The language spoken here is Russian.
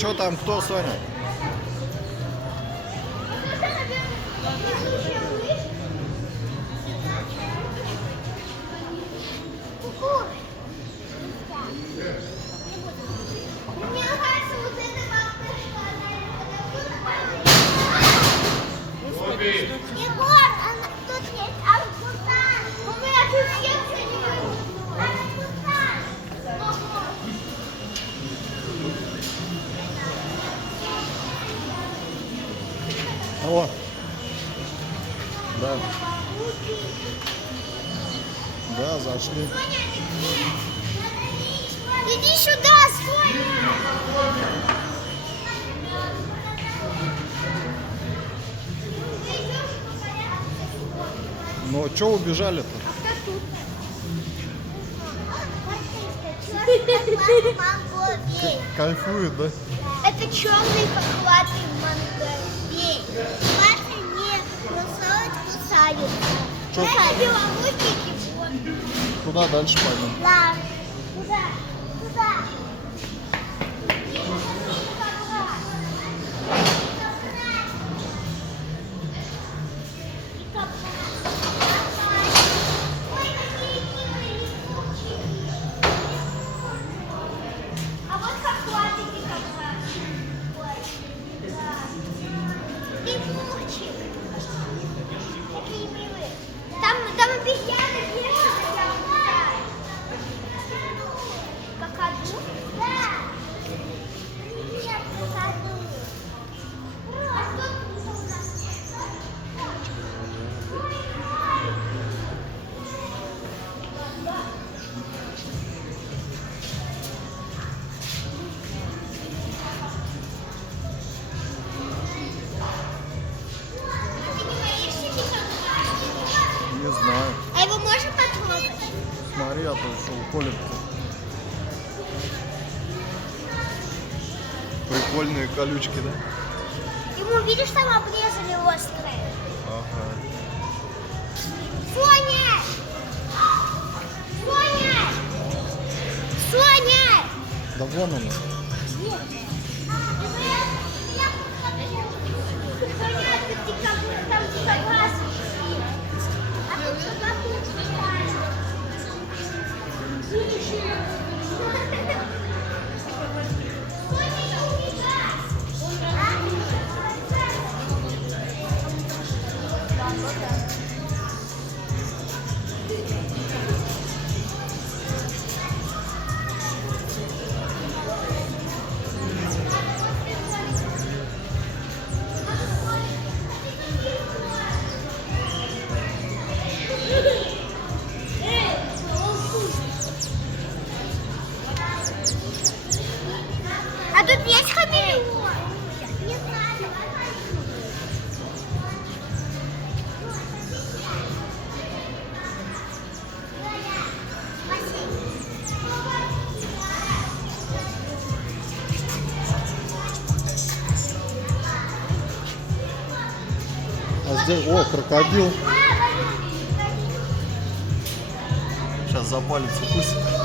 Что там, кто, Соня? Егор, тут есть Аргутан. У меня тут сердце не выйдет. Аргутан. О. Да. Да, зашли. Иди сюда, Соня. Ну, что убежали-то? Кайфует, да? Это черный поклатый мангобей. Ваши не кусают. Чё? Это белорусский вот. Куда дальше пойдем? Да. Куда? Куда? А вот как лапики лягушки. Такие милые. Там обезьяны бегают. Какаду? Да. Нет, какаду. А что тут у нас? Ты не боишься никогда? Не знаю. А его можно потрогать? Смотри, а то еще уколет-то. Прикольные колючки, да? Ему, видишь, там обрезали острые. Ага. Соня! Соня! Соня! Да вон она. Соня, ты там дикобраз. А тут собаку А тут есть хамелеон? Не знаю. А здесь, о, крокодил. Сейчас за палец укусит.